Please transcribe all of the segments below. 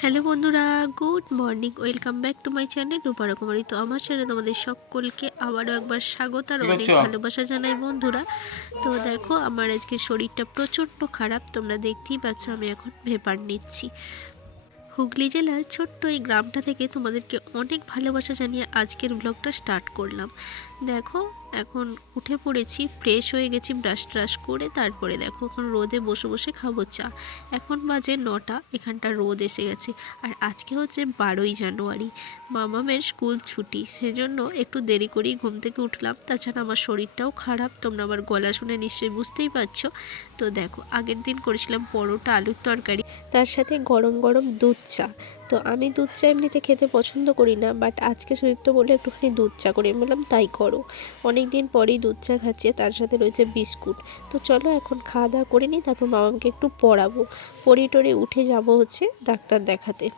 Hello বন্ধুরা good morning welcome back to my channel রূপারা কুমারী তো আমার চ্যানেলে তোমাদের সকলকে আবারও একবার স্বাগত আর অনেক ভালোবাসা জানাই বন্ধুরা। তো দেখো আমার আজকে শরীরটা প্রচণ্ড খারাপ তোমরা দেখতেই পাচ্ছ আমি এখন ভেপার নিচ্ছি। হুগলি জেলার ছোট্ট এই গ্রামটা থেকে তোমাদেরকে অনেক ভালোবাসা জানিয়ে আজকের ব্লগটা স্টার্ট করলাম। দেখো, এখন উঠে পড়েছি ফ্রেশ হয়ে গেছি ব্রাশ ট্রাশ করে তারপরে দেখো, এখন রোদে বসে বসে খাব চা। এখন বাজে নটা, এখানটা রোদ এসে গেছে। আর আজকে হচ্ছে বারোই জানুয়ারি, মামামের স্কুল ছুটি, সেজন্য একটু দেরি করেই ঘুম থেকে উঠলাম। তাছাড়া আমার শরীরটাও খারাপ, তোমরা আমার গলা শুনে নিশ্চয়ই বুঝতেই পারছ। তো দেখো, আগের দিন করেছিলাম পরোটা, আলুর তরকারি, তার সাথে গরম গরম দুধ চা। তো আমি দুধ চা এমনিতে খেতে পছন্দ করি না বাট আজকে সুদীপ্ত বলে একটুখানি দুধ চা করে। বললাম, তাই করো। অনেক দিন পরেই দুধ চা খাচ্ছে, তার সাথে রয়েছে বিস্কুট। তো চলো এখন খাওয়া দাওয়া করে নিই, তারপর মামাকে একটু পড়াবো। পড়ি টরে উঠে যাব হচ্ছে ডাক্তার দেখাতে।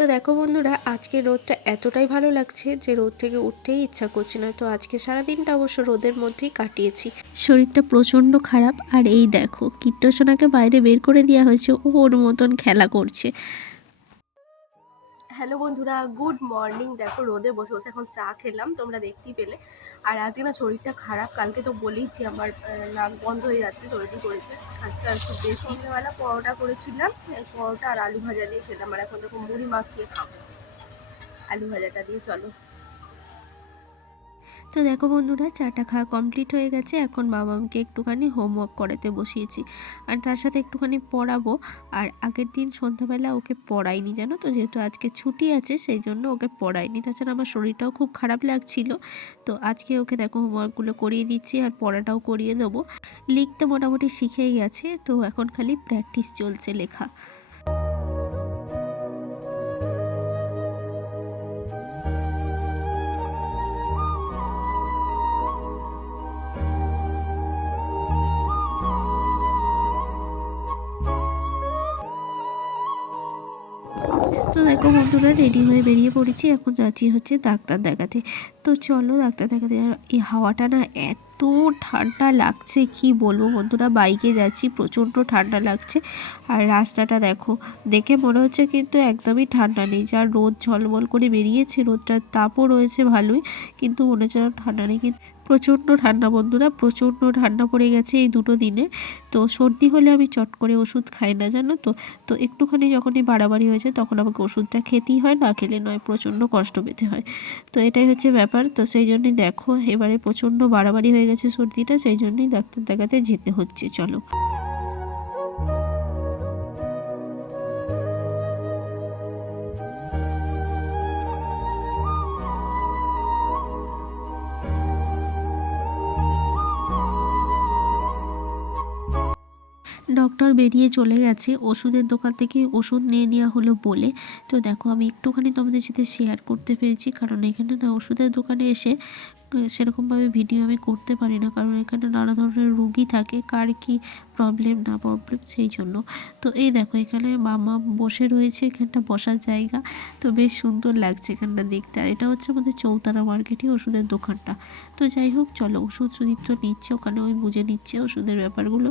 তো দেখো বন্ধুরা, আজকে রোদটা এতটাই ভালো লাগছে যে রোদ থেকে উঠতেই ইচ্ছা করছে না। তো আজকে সারাদিনটা অবশ্য রোদের মধ্যেই কাটিয়েছি। শরীরটা প্রচণ্ড খারাপ, আর এই দেখো কীটনাশনাকে বাইরে বের করে দেওয়া হয়েছে, ওর মতন খেলা করছে। হ্যালো বন্ধুরা, গুড মর্নিং। দেখো রোদে বসে বসে এখন চা খেলাম, তোমরা দেখতেই পেলে। আর আজকে না শরীরটা খারাপ, কালকে তো বলেইছি আমার নাক বন্ধ হয়ে যাচ্ছে, সর্দি করেছে। আজকে একটু বেশি দিনবেলা পরোটা করেছিলাম পরোটা আর আলু ভাজা দিয়ে খেলাম, আর এখন দেখো মুড়ি মাখিয়ে খাব। আলু ভাজাটা দিয়ে চলো। তো দেখো বন্ধুরা, চাটা খাওয়া কমপ্লিট হয়ে গেছে। এখন বাবামকে একটুখানি হোমওয়ার্ক করাতে বসিয়েছি। আর তার সাথে একটুখানি পড়াবো। আর আগের দিন সন্ধ্যাবেলা ওকে পড়াইনি, জানো তো? যেহেতু আজকে ছুটি আছে, সেই জন্য ওকে পড়াইনি। তাছাড়া আমার শরীরটাও খুব খারাপ লাগছিল। তো আজকে ওকে দেখো হোমওয়ার্কগুলো করিয়ে দিচ্ছি আর পড়াটাও করিয়ে দেবো। লিখতে মোটামুটি শিখেই গেছে। তো এখন খালি প্র্যাকটিস চলছে লেখা। দেখো বন্ধুরা রেডি হয়ে বেরিয়ে পড়েছি। এখন যাচ্ছি হচ্ছে ডাক্তার দেখাতে। তো চলো ডাক্তার দেখাতে এই হাওয়াটা না এত ঠান্ডা লাগছে, কি বলব বন্ধুরা? বাইকে যাচ্ছি, প্রচণ্ড ঠান্ডা লাগছে। আর রাস্তাটা দেখো, দেখে মনে হচ্ছে কিন্তু একদমই ঠান্ডা নেই। যা রোদ ঝলমল করে বেরিয়েছে, রোদটার তাপও রয়েছে ভালোই, কিন্তু মনে হচ্ছে ঠান্ডা নেই। কিন্তু প্রচণ্ড ঠান্ডা বন্ধুরা, প্রচণ্ড ঠান্ডা পড়ে গেছে এই দুটো দিনে। তো সর্দি হলে আমি চট করে ওষুধ খাই না, জানো তো? তো একটুখানি যখনই বাড়াবাড়ি হয়েছে তখন আমাকে ওষুধটা খেতেই হয়, না খেলে নয়, প্রচণ্ড কষ্ট পেতে হয়। তো এটাই হচ্ছে ব্যাপার। তো সেই জন্যই দেখো, এবারে প্রচণ্ড বাড়াবাড়ি হয়ে গেছে সর্দিটা, সেই জন্যই ডাক্তার দেখাতে যেতে হচ্ছে, চলো। ডক্টর বেরিয়ে চলে গেছে। ওষুধের দোকান থেকে ওষুধ নিয়ে নেওয়া হলো বলে। তো দেখো, আমি একটুখানি তোমাদের সাথে শেয়ার করতে পেরেছি। কারণ এখানে না ওষুধের দোকানে এসে সেরকমভাবে ভিডিও আমি করতে পারি না। কারণ এখানে নানা ধরনের রুগী থাকে, কার কি প্রবলেম না প্রবলেম সেই জন্য। তো এই দেখো, এখানে মামা বসে রয়েছে, এখানটা বসার জায়গা। তো বেশ সুন্দর লাগছে এখানটা দেখতে। আর এটা হচ্ছে আমাদের চৌতারা মার্কেটে ওষুধের দোকানটা। তো যাই হোক, চলো ওষুধ সুদীপ তো নিচ্ছে, ওখানে ওই বুঝে নিচ্ছে ওষুধের ব্যাপারগুলো।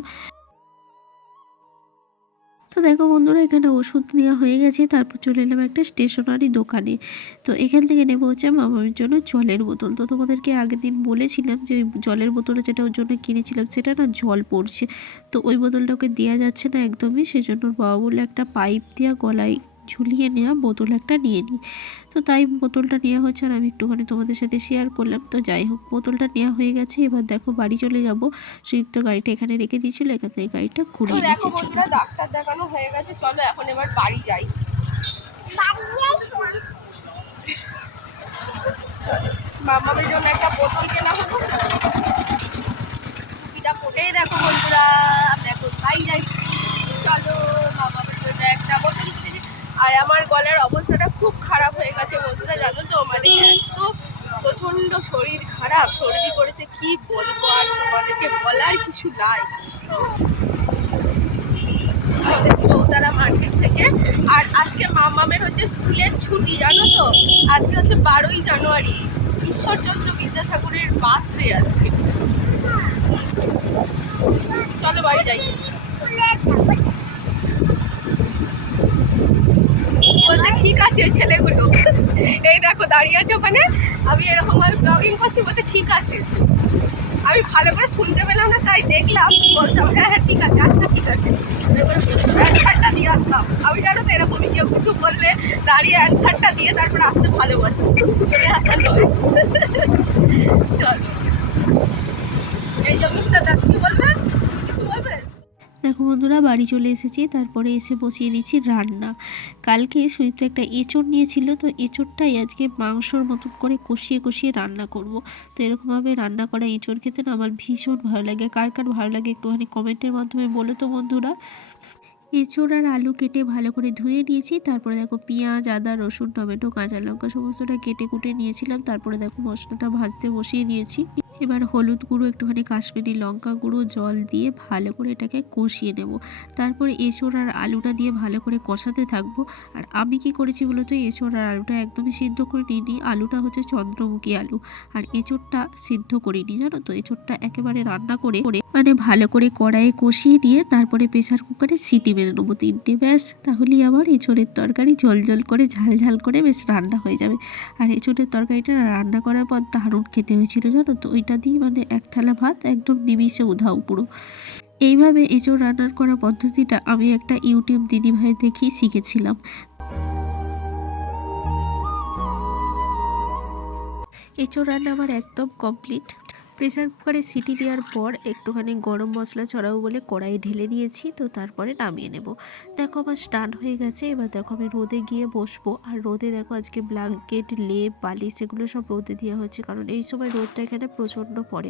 তো দেখো বন্ধুরা, এখানে ওষুধ নেওয়া হয়ে গেছে, তারপর চলে এলাম একটা স্টেশনারি দোকানে। তো এখান থেকে নেব হচ্ছে মামার জন্য জলের বোতল। তো তোমাদেরকে আগের দিন বলেছিলাম যে ওই জলের বোতলটা যেটা ওর জন্য কিনেছিলাম, সেটা না জল পড়ছে। তো ওই বোতলটা ওকে দেওয়া যাচ্ছে না একদমই, সেজন্য বাবা বলে একটা পাইপ দেওয়া গলায় ঝুলিয়ে নেওয়া বোতল একটা নিয়ে নিই। তো তাই বোতলটা নেওয়া হচ্ছে আর আমি একটুখানি তোমাদের সাথে শেয়ার করলাম। তো যাই হোক বোতলটা নেওয়া হয়ে গেছে। এবার দেখো বাড়ি চলে যাব। সুদীপ্ত গাড়িটা এখানে রেখে দিয়েছিল এখান থেকে গাড়িটা ঘুরিয়ে ডাক্তার দেখানো হয়ে গেছে। চলো এখন এবার বাড়ি যাই। চলো মামামের জন্য একটা বোতল কেনা হলো। দেখো বন্ধুরা আমি এখন বাড়ি যাই চলো মামামের জন্য একটা বোতল কিনেছি আর আমার গলার অবস্থাটা খুব খারাপ হয়ে গেছে বন্ধুরা জানো তো? মানে এত প্রচণ্ড শরীর খারাপ, সর্দি করেছে, কি বলব আর তোমাদেরকে বলার কিছু নাই। আমাদের চৌতারা মার্কেট থেকে। আর আজকে মামামের হচ্ছে স্কুলের ছুটি, জানো তো? আজকে হচ্ছে বারোই জানুয়ারি। ঈশ্বরচন্দ্র বিদ্যাসাগরের বার্থডে আজকে। চলো বাড়ি যাই। বলছে, ঠিক আছে ছেলেগুলো। দাঁড়িয়ে আছে ওখানে, আমি এরকম ভাবে ব্লগিং করছি, বলছে, ঠিক আছে। আমি ভালো করে শুনতে পেলাম না, তাই দেখলাম বলতাম হ্যাঁ হ্যাঁ ঠিক আছে আচ্ছা ঠিক আছে। অ্যান্সারটা দিয়ে আসতাম আমি জানো তো, এরকমই কেউ কিছু বললে দাঁড়িয়ে অ্যান্সারটা দিয়ে তারপর আসতে ভালোবাসি। চলে আসার নয় চলো। এই মিস্টার দাস কি বলবেন দেখো বন্ধুরা, বাড়ি চলে এসেছি, তারপরে এসে বসিয়ে দিচ্ছি রান্না। কালকে সুইফট একটা এঁচড় নিয়েছিল, তো এঁচড়টাই আজকে মাংসর মতন করে কষিয়ে কষিয়ে রান্না করব। তো এরকমভাবে রান্না করা এঁচড় খেতে না আমার ভীষণ ভালো লাগে। কার কার ভালো লাগে একটুখানি কমেন্টের মাধ্যমে বলো তো বন্ধুরা। এঁচড় আর আলু কেটে ভালো করে ধুয়ে নিয়েছি। তারপরে দেখো পেঁয়াজ, আদা, রসুন, টমেটো, কাঁচা লঙ্কা সমস্তটা কেটে কুটে নিয়েছিলাম। তারপরে দেখো মশলাটা ভাজতে বসিয়ে দিয়েছি। এবার হলুদ গুঁড়ো, একটুখানি কাশ্মীরি লঙ্কা গুঁড়ো, জল দিয়ে ভালো করে এটাকে কষিয়ে নেব। তারপরে এঁচড় আর আলুটা দিয়ে ভালো করে কষাতে থাকব। আর আমি কি করেছি বলতো, এঁচড় আর আলুটা একদমই সিদ্ধ করে নিইনি। আলুটা হচ্ছে চন্দ্রমুখী আলু। আর এঁচড়টা সিদ্ধ করিনি, জানো তো? এঁচড়টা একেবারে রান্না করে মানে ভালো করে কড়াইয়ে কষিয়ে নিয়ে তারপরে প্রেসার কুকারে সিটি মেরে নেব তিনটে, ব্যাস। তাহলেই আমার এঁচড়ের তরকারি জল জল করে ঝাল ঝাল করে, বেশ রান্না হয়ে যাবে। আর এঁচড়ের তরকারিটা রান্না করার পর দারুণ খেতে হয়েছিল, জানো তো? ওইটা দিয়ে মানে এক থালা ভাত, একদম নিমিষে উধাও পুরো। এইভাবে এঁচড় রান্নার করা পদ্ধতিটা আমি একটা ইউটিউব দিদিভাই দেখেই শিখেছিলাম। এঁচড় রান্না আমার একদম কমপ্লিট। প্রেসার কুকারে সিটি দেওয়ার পর একটুখানি গরম মশলা ছড়াবো বলে কড়াই ঢেলে দিয়েছি, তো তারপরে নামিয়ে নেব। দেখো আমার স্টার্ট হয়ে গেছে, এবার দেখো আমি রোদে গিয়ে বসবো। আর রোদে দেখো আজকে ব্ল্যাঙ্কেট লেপ, বালিশ এগুলো সব রোদে দেওয়া হয়েছে, কারণ এই সময় রোদটা এখানে প্রচণ্ড পড়ে।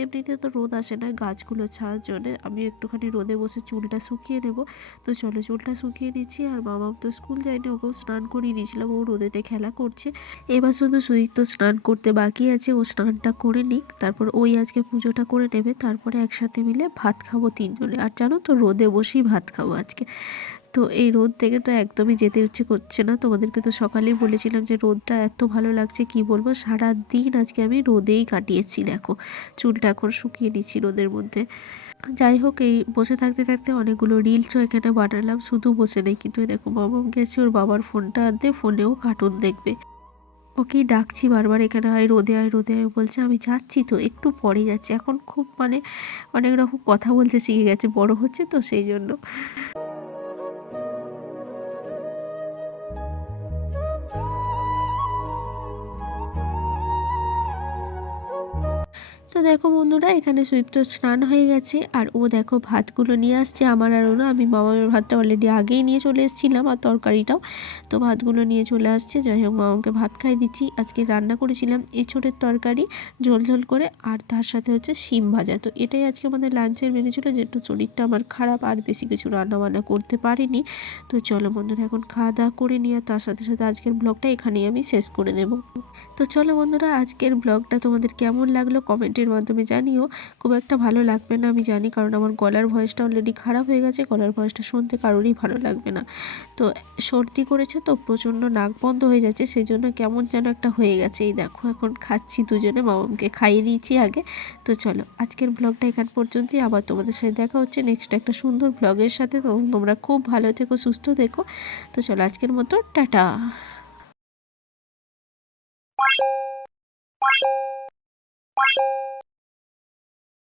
এমনিতে তো রোদ আসে না গাছগুলো ছাওয়ার জন্য আমি একটুখানি রোদে বসে চুলটা শুকিয়ে নেব। তো চলো চুলটা শুকিয়ে নিচ্ছি, আর মামা তো স্কুল যায়নি, ওকেও স্নান করিয়ে দিয়েছিলাম, ও রোদেতে খেলা করছে। এবার শুধু সুদীপ তো স্নান করতে বাকি আছে, ও স্নানটা করে নিক, তারপর ওই আজকে পুজোটা করে নেবে, তারপরে একসাথে মিলে ভাত খাব তিনজনে। আর জানো তো, রোদে বসেই ভাত খাব আজকে। তো এই রোদ থেকে তো একদমই যেতে ইচ্ছে করছে না। তোমাদেরকে তো সকালেই বলেছিলাম যে, রোদটা এত ভালো লাগছে, কি বলব? সারা দিন আজকে আমি রোদেই কাটিয়েছি, দেখো। চুলটা এখন শুকিয়ে নিচ্ছি রোদের মধ্যে। যাই হোক, এই বসে থাকতে থাকতে অনেকগুলো রিলসও এখানে বানালাম, শুধু বসে নেই, কিন্তু দেখো বাবা গেছে, ওর বাবার ফোনটা আনতে ফোনেও কার্টুন দেখবে। ওকেই ডাকছি বারবার এখানে হয় রোদে, আয় রোদে, আয়। বলছে, আমি যাচ্ছি তো, একটু পরে যাচ্ছি। এখন খুব মানে অনেক রকম কথা বলতে শিখে গেছে, বড় হচ্ছে তো সেই জন্য। দেখো বন্ধুরা, এখানে সুইপ্ত স্নান হয়ে গেছে। আর ও দেখো ভাতগুলো নিয়ে আসছে, আমার আর ওরা আমি মামামের ভাতটা অলরেডি আগেই নিয়ে চলে এসেছিলাম, আর তরকারিটাও। তো ভাতগুলো নিয়ে চলে আসছে, যাই হোক মামাকে ভাত খাই দিচ্ছি। আজকে রান্না করেছিলাম এঁচড়ের তরকারি, ঝোল ঝোল করে, আর তার সাথে হচ্ছে শিম ভাজা। তো এটাই আজকে আমাদের লাঞ্চের মেনু ছিল, যেহেতু শরীরটা আমার খারাপ, আর বেশি কিছু রান্না বান্না করতে পারিনি। তো চলো বন্ধুরা, এখন খাওয়া দাওয়া করে নিয়ে তার সাথে সাথে আজকের ব্লগটা এখানেই আমি শেষ করে দেবো। তো চলো বন্ধুরা, আজকের ব্লগটা তোমাদের কেমন লাগল? কমেন্টের মাধ্যমে জানিও, খুব একটা ভালো লাগবে না, আমি জানি, কারণ আমার গলার ভয়েসটা অলরেডি খারাপ হয়ে গেছে, গলার ভয়েসটা শুনতে কারোরই ভালো লাগবে না। তো সর্দি করেছে তো প্রচণ্ড নাক বন্ধ হয়ে যাচ্ছে সেই জন্য কেমন যেন একটা হয়ে গেছে, এই দেখো, এখন খাচ্ছি দুজনে মামামকে খাইয়ে দিয়েছি আগে। তো চলো, আজকের ব্লগটা এখান পর্যন্তই, আবার তোমাদের সাথে দেখা হচ্ছে নেক্সট একটা সুন্দর ব্লগের সাথে তোমরা খুব ভালো থেকো, সুস্থ থেকো। তো চলো, আজকের মতো, টাটা।